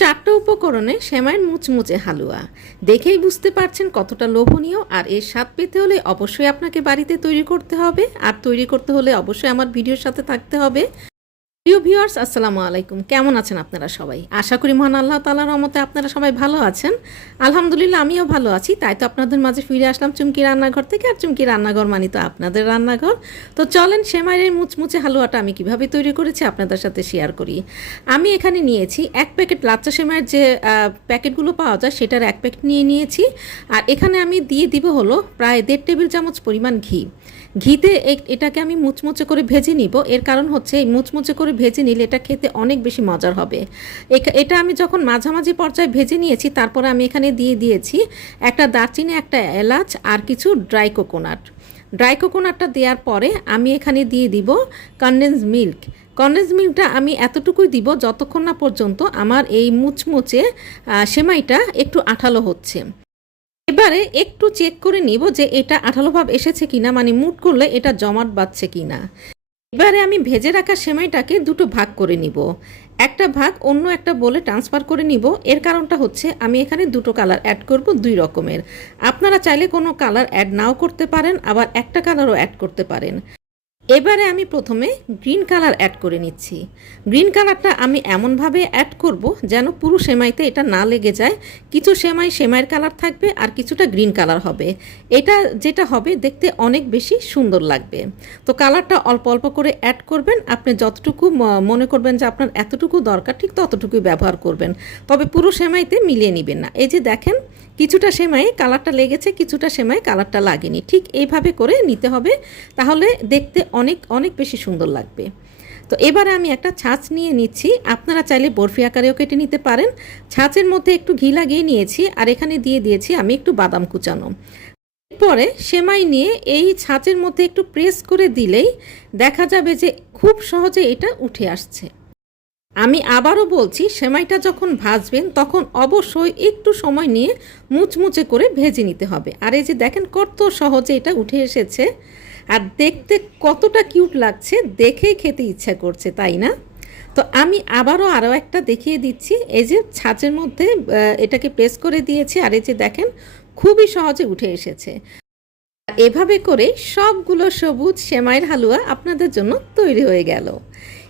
চারটা উপকরণে সেমাইয়ের মুচমুচে হালুয়া। দেখেই বুঝতে পারছেন কতটা লোভনীয়, আর এর স্বাদ পেতে হলে অবশ্যই আপনাকে বাড়িতে তৈরি করতে হবে। আর তৈরি করতে হলে অবশ্যই আমার ভিডিওর সাথে থাকতে হবে। প্রিয় ভিউয়ার্স, আসসালামু আলাইকুম। কেমন আছেন আপনারা সবাই? আশা করি মহান আল্লাহ তালার রহমতে আপনারা সবাই ভালো আছেন। আলহামদুলিল্লাহ, আমিও ভালো আছি। তাই তো আপনাদের মাঝে ফিরে আসলাম চুমকি রান্নাঘর থেকে, আর চুমকি রান্নাঘর মানি তো আপনাদের রান্নাঘর। তো চলেন সেমাইয়ের মুচমুচে হালুয়াটা আমি কীভাবে তৈরি করেছি আপনাদের সাথে শেয়ার করি। আমি এখানে নিয়েছি এক প্যাকেট লাচ্চা সেমাইয়ের যে প্যাকেটগুলো পাওয়া যায়, সেটার এক প্যাকেট নিয়ে নিয়েছি। আর এখানে আমি দিয়ে দিব হলো প্রায় দেড় টেবিল চামচ পরিমাণ ঘি। ঘিতে এটাকে আমি মুচমুচে করে ভেজে নিব। এর কারণ হচ্ছে এই মুচমুচে করে ভেজে নিলে এটা খেতে অনেক বেশি মজার হবে। এটা আমি যখন মাঝামাঝি পর্যায়ে ভেজে নিয়েছি, তারপরে আমি এখানে দিয়ে দিয়েছি একটা দারচিনি, একটা এলাচ আর কিছু ড্রাই কোকোনাট। ড্রাই কোকোনাটটা দেওয়ার পরে আমি এখানে দিয়ে দিব কনডেন্স মিল্ক। কনডেন্স মিল্কটা আমি এতটুকুই দিব যতক্ষণ না পর্যন্ত আমার এই মুচমুচে সেমাইটা একটু আঠালো হচ্ছে। এবারে একটু চেক করে নিব যে এটা আঠালো ভাব এসেছে কিনা মানে মুট করলে এটা জমাট বাঁধছে কিনা। এবারে আমি ভেজে রাখা সেমাইটাকে দুটো ভাগ করে নিব। একটা ভাগ অন্য একটা বলে ট্রান্সফার করে নিব। এর কারণটা হচ্ছে আমি এখানে দুটো কালার অ্যাড করব দুই রকমের। আপনারা চাইলে কোনো কালার অ্যাড নাও করতে পারেন, আবার একটা কালারও অ্যাড করতে পারেন। এবারে আমি প্রথমে গ্রিন কালার অ্যাড করে নিচ্ছি। গ্রিন কালারটা আমি এমনভাবে অ্যাড করব যেন পুরো সেমাইতে এটা না লেগে যায়। কিছু সেমাই সেমাইয়ের কালার থাকবে আর কিছুটা গ্রিন কালার হবে। এটা যেটা হবে দেখতে অনেক বেশি সুন্দর লাগবে। তো কালারটা অল্প অল্প করে অ্যাড করবেন। আপনি যতটুকু মনে করবেন যে আপনার এতটুকু দরকার, ঠিক ততটুকুই ব্যবহার করবেন। তবে পুরো সেমাইতে মিলিয়ে নেবেন না। এই যে দেখেন কিছুটা সেমাই কালারটা লেগেছে, কিছুটা সেমাই কালারটা লাগেনি। ঠিক এইভাবে করে নিতে হবে, তাহলে দেখতে অনেক অনেক বেশি সুন্দর লাগবে। তো এবারে আমি একটা ছাঁচ নিয়ে নিচ্ছি। আপনারা চাইলে বরফি আকারেও কেটে নিতে পারেন। ছাঁচের মধ্যে একটু ঘি লাগিয়ে নিয়েছি, আর এখানে দিয়ে দিয়েছি আমি একটু বাদাম কুচানো। পরে সেমাই নিয়ে এই ছাঁচের মধ্যে একটু প্রেস করে দিলেই দেখা যাবে যে খুব সহজে এটা উঠে আসছে। আমি আবারও বলছি, সেমাইটা যখন ভাজবেন, তখন অবশ্যই একটু সময় নিয়ে মুচমুচে করে ভেজে নিতে হবে। আর এই যে দেখেন কত সহজে এটা উঠে এসেছে। আর দেখতে কতটা কিউট লাগছে, দেখেই খেতে ইচ্ছা করছে, তাই না? তো আমি আবারও আরও একটা দেখিয়ে দিচ্ছি। এই যে ছাঁচের মধ্যে এটাকে প্রেস করে দিয়েছি, আর এই যে দেখেন খুবই সহজে উঠে এসেছে। এভাবে করে সবগুলো সবুজ সেমাইয়ের হালুয়া আপনাদের জন্য তৈরি হয়ে গেল।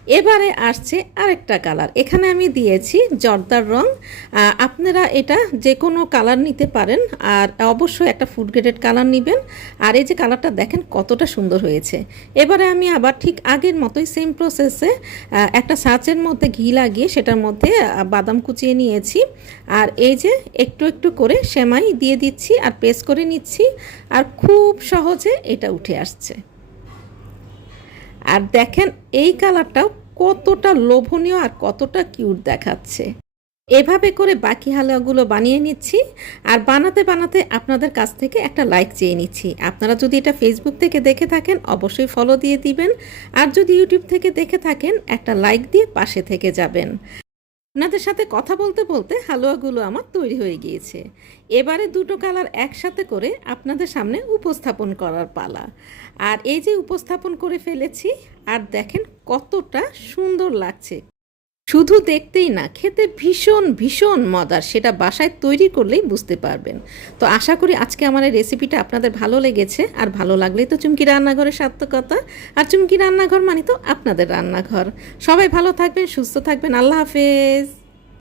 এবারে আসছে আরেকটা কালার। এখানে আমি দিয়েছি জর্দার রং। আপনারা এটা যে কোনো কালার নিতে পারেন আর অবশ্যই একটা ফুড গ্রেডেড কালার নেবেন। আর এই যে কালারটা দেখেন কতটা সুন্দর হয়েছে। এবারে আমি আবার ঠিক আগের মতোই সেম প্রসেসে একটা সাঁচের মধ্যে ঘি লাগিয়ে সেটার মধ্যে বাদাম কুচিয়ে নিয়েছি। আর এই যে একটু একটু করে সেমাই দিয়ে দিচ্ছি আর প্রেস করে নিচ্ছি। আর খুব সহজে এটা উঠে আসছে। আর দেখেন এই কালারটাও কতটা লোভনীয় আর কতটা কিউট দেখাচ্ছে। এভাবে করে বাকি হালুয়াগুলো বানিয়ে নিচ্ছি আর বানাতে বানাতে আপনাদের কাছ থেকে একটা লাইক চেয়ে নিচ্ছি। আপনারা যদি এটা ফেসবুক থেকে দেখে থাকেন, অবশ্যই ফলো দিয়ে দিবেন। আর যদি ইউটিউব থেকে দেখে থাকেন, একটা লাইক দিয়ে পাশে থেকে যাবেন। আপনাদের সাথে কথা বলতে বলতে হালুয়াগুলো আমার তৈরি হয়ে গিয়েছে। এবারে দুটো কালার একসাথে করে আপনাদের সামনে উপস্থাপন করার পালা। আর এই যে উপস্থাপন করে ফেলেছি, আর দেখেন কতটা সুন্দর লাগছে। শুধু দেখতেই না, খেতে ভীষণ ভীষণ মজার। সেটা বাসায় তৈরি করলেই বুঝতে পারবেন। তো আশা করি আজকে আমার এই রেসিপিটা আপনাদের ভালো লেগেছে। আর ভালো লাগলেই তো চুমকি রান্নাঘরের সার্থকতা। আর চুমকি রান্নাঘর মানে তো আপনাদের রান্নাঘর। সবাই ভালো থাকবেন, সুস্থ থাকবেন। আল্লাহ হাফেজ।